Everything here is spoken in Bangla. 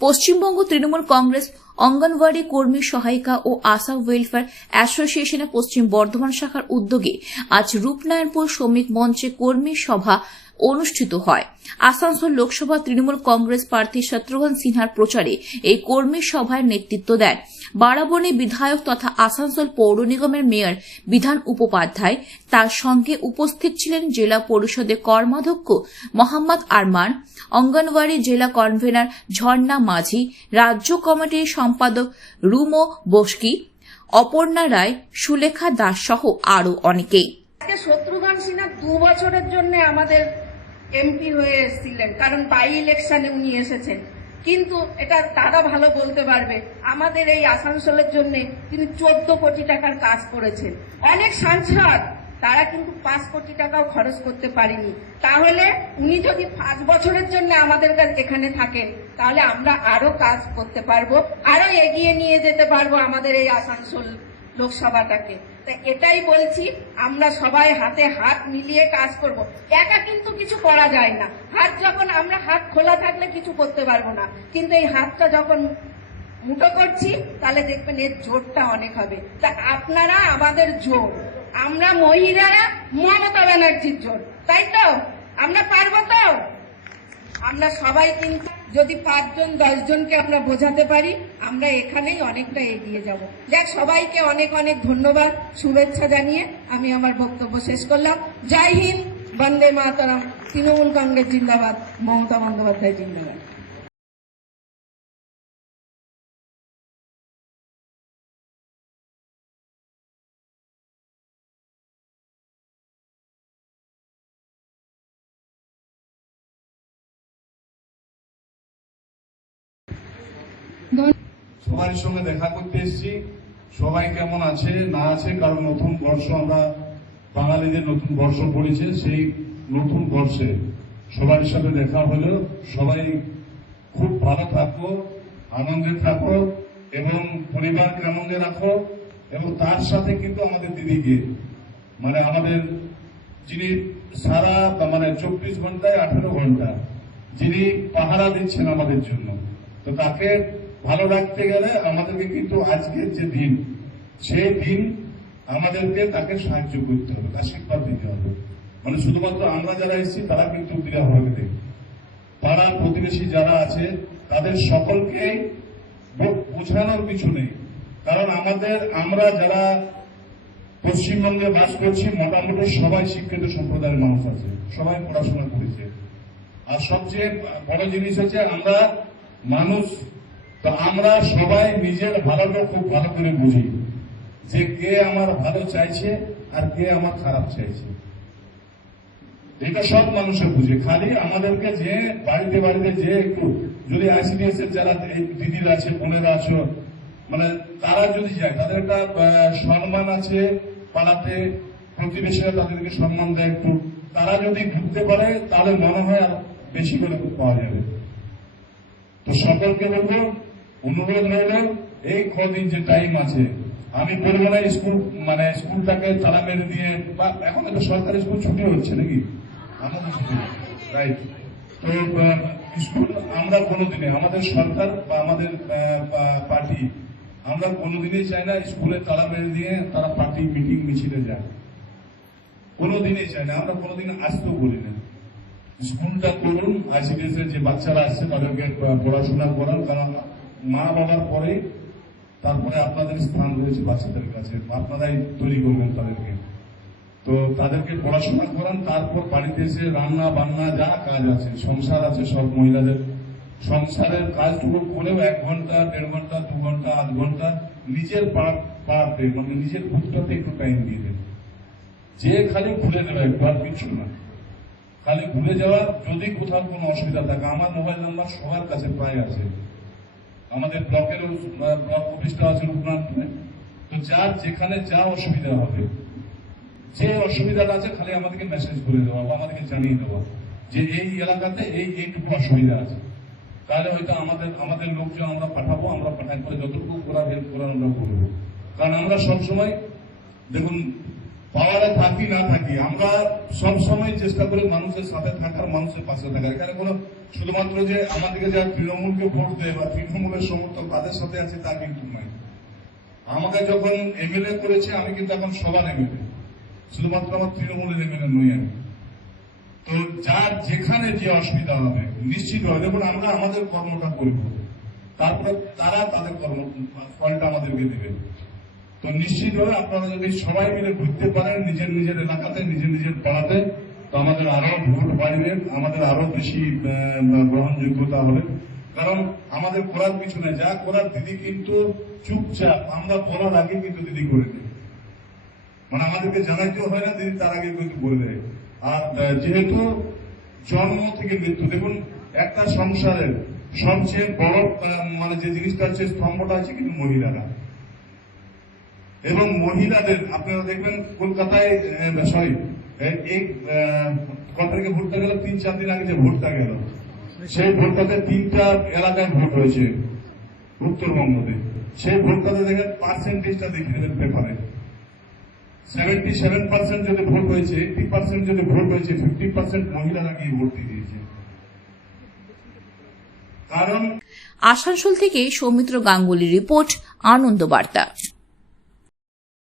পশ্চিমবঙ্গ তৃণমূল কংগ্রেস অঙ্গনওয়াড়ি কর্মী সহায়িকা ও আশা ওয়েলফেয়ার অ্যাসোসিয়েশনের পশ্চিম বর্ধমান শাখার উদ্যোগে আজ রূপনারায়ণপুর শ্রমিক মঞ্চে কর্মী সভা অনুষ্ঠিত হয়। আসানসোল লোকসভা তৃণমূল কংগ্রেস প্রার্থী শত্রুঘ্ন সিনহার প্রচারে এই কর্মী সভায় নেতৃত্ব দেন বারাবণী বিধায়ক তথা আসানসোল পৌর নিগমের মেয়র বিধান উপাধ্যায়। তার সঙ্গে উপস্থিত ছিলেন জেলা পরিষদের কর্মাধ্যক্ষ মোহাম্মদ আরমান, অঙ্গনওয়াড়ি জেলা কনভেনার ঝর্ণা মাঝি, রাজ্য কমিটির সম্পাদক রুমো বস্কি, অপর্ণা রায়, সুলেখা দাস সহ আরও অনেকেই। শত্রুঘ্ন সিনহা 2 বছরের জন্য আমাদের এমপি হয়ে এসেছিলেন, কারণ বাই ইলেকশনে উনি এসেছেন। কিন্তু এটা তারা ভালো বলতে পারবে, আমাদের এই আসানসোলের জন্য তিনি 14 কোটি টাকার কাজ করেছেন। অনেক সাংসদ তারা কিন্তু 5 কোটি টাকাও খরচ করতে পারেনি। তাহলে উনি যদি 5 বছরের জন্য আমাদের এখানে থাকেন, তাহলে আমরা আরো কাজ করতে পারবো, আরো এগিয়ে নিয়ে যেতে পারবো আমাদের এই আসানসোল লোকসভাটাকে। এটাই বলছি, আমরা সবাই হাতে হাত মিলিয়ে কাজ করব। একা কিন্তু কিছু করা যায় না। আমরা হাত খোলা থাকলে কিছু করতে পারবো না, কিন্তু এই হাতটা যখন মুঠো করছি তাহলে দেখবেন এর জোরটা অনেক হবে। তা আপনারা আমাদের জোর, আমরা মহিলারা মমতা ব্যানার্জির জোর, তাই তো? আমরা পারবো তো? আমরা সবাই কিন্তু যদি 5 জন 10 জনকে আমরা বোঝাতে পারি, আমরা এখানেই অনেকটা এগিয়ে যাব। যাক, সবাইকে অনেক অনেক ধন্যবাদ, শুভেচ্ছা জানিয়ে আমি আমার বক্তব্য শেষ করলাম। জয় হিন্দ, বন্দে মাতরম, তৃণমূল কংগ্রেস জিন্দাবাদ, মমতা বন্দ্যোপাধ্যায় জিন্দাবাদ। সবার সঙ্গে দেখা করতে এসেছি। সবাই কেমন আছে না আছে, কারণ নতুন বর্ষ, আমরা বাঙালিদের নতুন বর্ষ পড়েছে, সেই নতুন বর্ষে সবার সাথে দেখা হলো। সবাই খুব ভালো থাকো, আনন্দে থাকো এবং পরিবারকে আনন্দে রাখো। এবং তার সাথে কিন্তু আমাদের দিদিকে, মানে আমাদের যিনি সারা 24 ঘন্টায় 18 ঘন্টা যিনি পাহারা দিচ্ছেন আমাদের জন্য, তো তাকে ভালো রাখতে গেলে আমাদেরকে কিন্তু আজকের যে দিন, সেই দিন আমাদেরকে তাকে সাহায্য করতে হবে, আশীর্বাদ দিতে হবে। মানে শুধুমাত্র আমরা যারা এসেছি তারা কিন্তু বিরাভাবে দেখি, পাড়ার প্রতিবেশী যারা আছে তাদের সকলকে বোঝানোর কিছু নেই। কারণ আমরা যারা পশ্চিমবঙ্গে বাস করছি, মোটামুটি সবাই শিক্ষিত সম্প্রদায়ের মানুষ আছে, সবাই পড়াশোনা করেছে। আর সবচেয়ে বড় জিনিস হচ্ছে আমরা মানুষ, তো আমরা সবাই নিজের ভালোটা খুব ভালো করে বুঝি, যে কে আমার ভালো চাইছে আর কে আমার খারাপ চাইছে। এটা সব মানুষের বুঝে। খালি আমাদেরকে যে বাড়িতে বাড়িতে যে একটু যদি আইসিডিএস এর যারা দিদিরা আছে, বোনেরা আছে, মানে তারা যদি যায়, তাদের একটা সম্মান আছে পাড়াতে, প্রতিবেশীরা তাদেরকে সম্মান দেয় একটু, তারা যদি ঘুরতে পারে তাহলে মনে হয় আর বেশি করে পাওয়া যাবে। তো সকলকে বলবো, অনুরোধ রইল, এই কদিন যে টাইম আছে, আমি বলবো না স্কুলটাকে তালা মেরে দিয়ে, বা এখন একটা সরকারি স্কুল ছুটি হচ্ছে নাকি, আমাদের ছুটি, রাইট? তো স্কুল আমরা কোনোদিনে, আমাদের সরকার বা আমাদের পার্টি, আমরা কোনোদিনই চাই না স্কুলে তালা মেরে দিয়ে তারা পার্টি মিটিং মিছিলে যায়, কোনোদিনই চাই না। আমরা কোনোদিন আসতেও বলি না। স্কুলটা করুন, আইসিডিএস এর যে বাচ্চারা আসছে তাদেরকে পড়াশোনা করান, কারণ মা বাবার পরে তারপরে আপনাদের স্থান রয়েছে বাচ্চাদের কাছে, আপনারাই তৈরি করবেন তাদেরকে। তো তাদেরকে পড়াশোনা করান, তারপর বাড়িতে এসে রান্না বান্না যা কাজ আছে, সংসার আছে, সব মহিলাদের সংসারের কাজটুকু করেও 1 ঘন্টা 1.5 ঘন্টা 2 ঘন্টা 8 ঘন্টা নিজের পার্টে, মানে নিজের ভূতটাতে একটু টাইম দিয়ে দেন। যে খালি ঘুরে দেবে একটু, আর কিছু না, খালি ঘুরে যাওয়ার। যদি কোথাও কোনো অসুবিধা থাকে, আমার মোবাইল নাম্বার সবার কাছে প্রায় আছে, আমাদের ব্লকেরও ব্লক অফিসটা আছে রূপনারায়ণপুরে। তো যার যেখানে যা অসুবিধা হবে, যে অসুবিধাটা আছে, খালি আমাদেরকে মেসেজ করে দেওয়া বা আমাদেরকে জানিয়ে দেওয়া যে এই এলাকাতে এইটুকু অসুবিধা আছে, তাহলে হয়তো আমাদের লোকজন আমরা পাঠাবো, আমরা পাঠাই করে যতটুকু করার হেল্প করার আমরা করবো। কারণ আমরা সবসময় দেখুন, পাওয়ারে থাকি না থাকি, আমরা সবসময় চেষ্টা করি মানুষের সাথে থাকার, মানুষের পাশে থাকার। এখানে কোনো শুধুমাত্র যে আমাদেরকে যারা তৃণমূলকে ভোট দেয় বা তৃণমূলের সমর্থক তাদের সাথে আছে তা কিন্তু নয়। আমাকে যখন এমএলএ করেছে আমি কিন্তু এখন সবার এমএলএ, শুধুমাত্র আমার তৃণমূলের এমএলএ নই আমি। তো যার যেখানে যে অসুবিধা হবে নিশ্চিত হবে, দেখুন আমরা আমাদের কর্মটা করব, তারপরে তারা তাদের কর্ম ফলটা আমাদেরকে দেবে। তো নিশ্চিতভাবে আপনারা যদি সবাই মিলে ঘুরতে পারেন নিজের নিজের এলাকাতে, নিজের নিজের পাড়াতে, তো আমাদের আরো ভোট বাড়বে, আমাদের আরো বেশি গ্রহণযোগ্যতা হবে। কারণ আমাদের করার কিছু নেই, যা করার দিদি কিন্তু চুপচাপ আমরা বলার আগে কিন্তু দিদি করে দেয়, মানে আমাদেরকে জানাইতেও হয় না, দিদি তার আগে কিন্তু বলে দেয়। আর যেহেতু জন্ম থেকে মৃত্যু, দেখুন একটা সংসারের সবচেয়ে বড় মানে যে জিনিসটা হচ্ছে স্তম্ভটা আছে কিন্তু মহিলারা, এবং মহিলাদের আপনারা দেখবেন কলকাতায় সরি এই কত তারিখে ভোটটা গেল, 3-4 দিন আগে যে ভোটটা গেল, সেই ভোটটাতে 3টা এলাকায় ভোট হয়েছে উত্তরবঙ্গতে। সেই ভোটটাতে দেখেন পার্সেন্টেজটা দেখে নেবেন পেপারে, 77% যদি ভোট হয়েছে, 80% যদি ভোট হয়েছে, 50% মহিলারা গিয়ে ভোট দিয়ে দিয়েছে। কারণ আসানসোল থেকে সৌমিত্র গাঙ্গুলির রিপোর্ট, আনন্দ বার্তা।